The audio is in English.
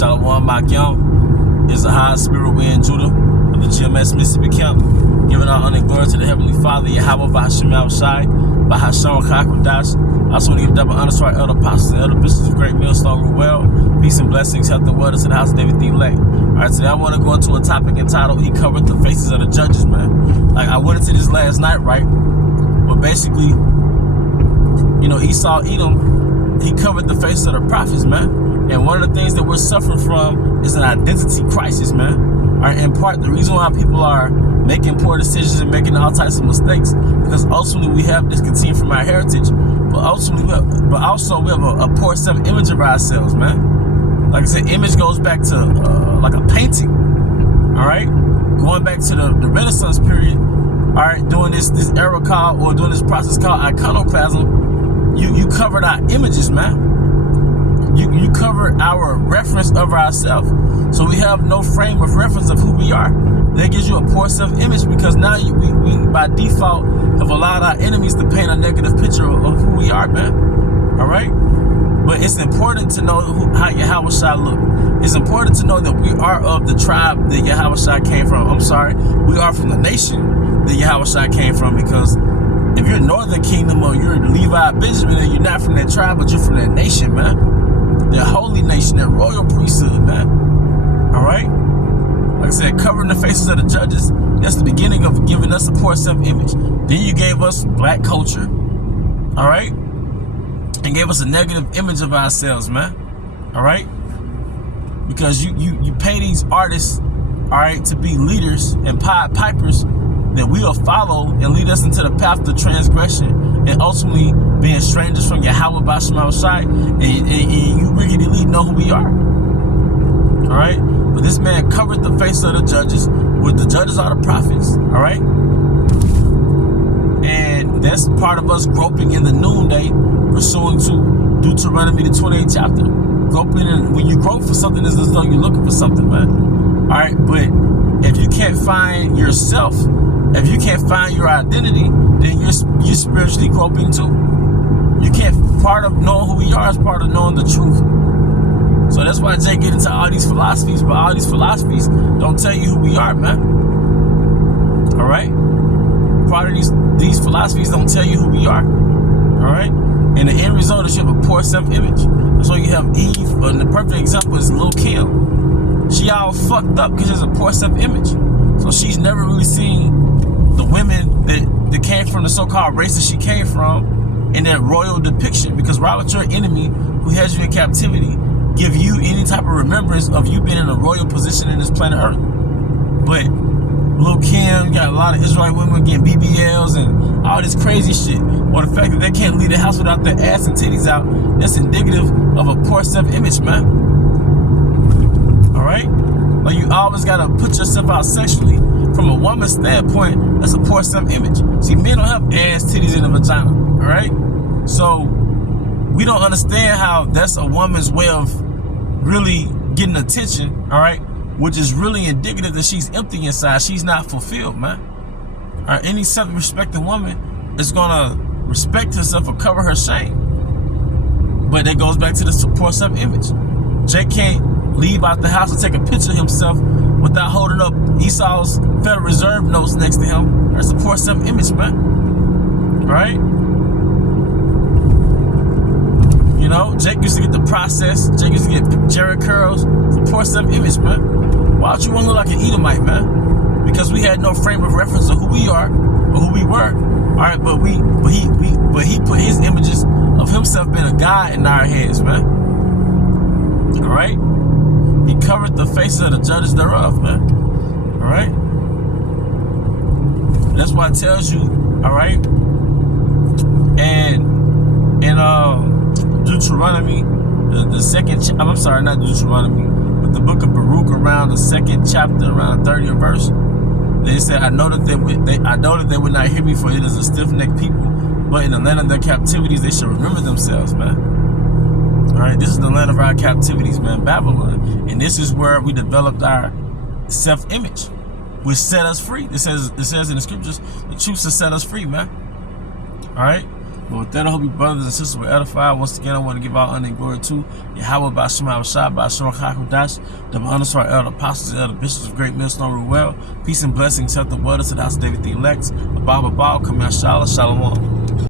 Shalom Makyam is a high spirit way in Judah of the GMS Mississippi camp, giving our honor and glory to the Heavenly Father, Yahweh Bahashim Yahushai, Bahasham Kakodash. I also want to give double honor to our elder apostles and elder bishops of Great Millstone Ruel. Peace and blessings, health and wellness to the house of David the elect. Alright, today I want to go into a topic entitled, He Covered the Faces of the Judges, man. Like, I went into this last night, right? But basically, you know, Esau, Edom, he covered the faces of the prophets, man. And one of the things that we're suffering from is an identity crisis, man. Alright, in part, the reason why people are making poor decisions and making all types of mistakes, because ultimately we have discontinued from our heritage, but ultimately we have a poor self-image of ourselves, man. Like I said, image goes back to like a painting. Alright, going back to the Renaissance period. Alright, doing this era called, or doing this process called iconoclasm, you covered our images, man. You covered our reference of ourselves. So we have no frame of reference of who we are. That gives you a poor self-image, because now we by default have allowed our enemies to paint a negative picture of who we are, man. Alright? But it's important to know how Yahushua look. It's important to know that we are of the tribe that Yahushua came from. I'm sorry, we are from the nation that Yahushua came from, because if you're Northern Kingdom or you're Levi Benjamin and you're not from that tribe, but you're from that nation, man. That holy nation, that royal priesthood, man. Alright? Like I said, covering the faces of the judges, that's the beginning of giving us a poor self-image. Then you gave us black culture, alright? And gave us a negative image of ourselves, man. Alright? Because you pay these artists, alright, to be leaders and Pied Pipers that we'll follow and lead us into the path of transgression and ultimately being strangers from Yahweh Bahashim Yahushai, and you wicked elite know who we are. Alright? But this man covered the face of the judges, with the judges are the prophets. Alright? And that's part of us groping in the noonday, pursuing to Deuteronomy the 28th chapter. Groping, and when you grope for something, it's as though you're looking for something, man. Alright? But if you can't find yourself, if you can't find your identity, then you're spiritually groping too. You can't. Part of knowing who we are is part of knowing the truth. So that's why Jay get into all these philosophies, but all these philosophies don't tell you who we are, man. All right. Part of these philosophies don't tell you who we are. All right. And the end result is you have a poor self-image. That's why you have Eve, and the perfect example is Lil' Kim. She all fucked up because she has a poor self-image. So she's never really seen the women that came from the so-called race that she came from in that royal depiction. Because why would your enemy who has you in captivity give you any type of remembrance of you being in a royal position in this planet Earth? But Lil' Kim, you got a lot of Israelite women getting BBLs and all this crazy shit. Or the fact that they can't leave the house without their ass and titties out, that's indicative of a poor self-image, man. Alright? Like, you always gotta put yourself out sexually. From a woman's standpoint, that's a poor self-image. See, men don't have ass, titties, and a vagina, alright? So, we don't understand how that's a woman's way of really getting attention, alright? Which is really indicative that she's empty inside. She's not fulfilled, man. Alright, any self-respecting woman is gonna respect herself or cover her shame. But that goes back to the poor self-image. Jay can't leave out the house and take a picture of himself without holding up Esau's Federal Reserve notes next to him. That's a poor self-image, man. Right? You know, Jake used to get the process. Jake used to get Jerry curls. It's a poor self-image, man. Why don't you want to look like an Edomite, man? Because we had no frame of reference of who we are or who we were. All right, but he put his images of himself being a god in our heads, man. All right. He covered the faces of the judges thereof, man. Alright? That's why it tells you, alright? And in Deuteronomy, the second, I'm sorry, not Deuteronomy, but the book of Baruch, around the second chapter, around the 30th verse, they said, I know that they would not hear me, for it is a stiff-necked people, but in the land of their captivities they shall remember themselves, man. Alright, this is the land of our captivities, man, Babylon. And this is where we developed our self-image, which set us free. It says in the scriptures, the truth will set us free, man. Alright? But with that, I hope you brothers and sisters were edified. Once again, I want to give all honor and glory to Yahweh by Shema Shai, by Shema Kakodash, double honor to our elder apostles and elder bishops of Great Millstone Ruel. Peace and blessings, help the waters to the house of David the elect. Abba, Abba, Kamah, Shalom.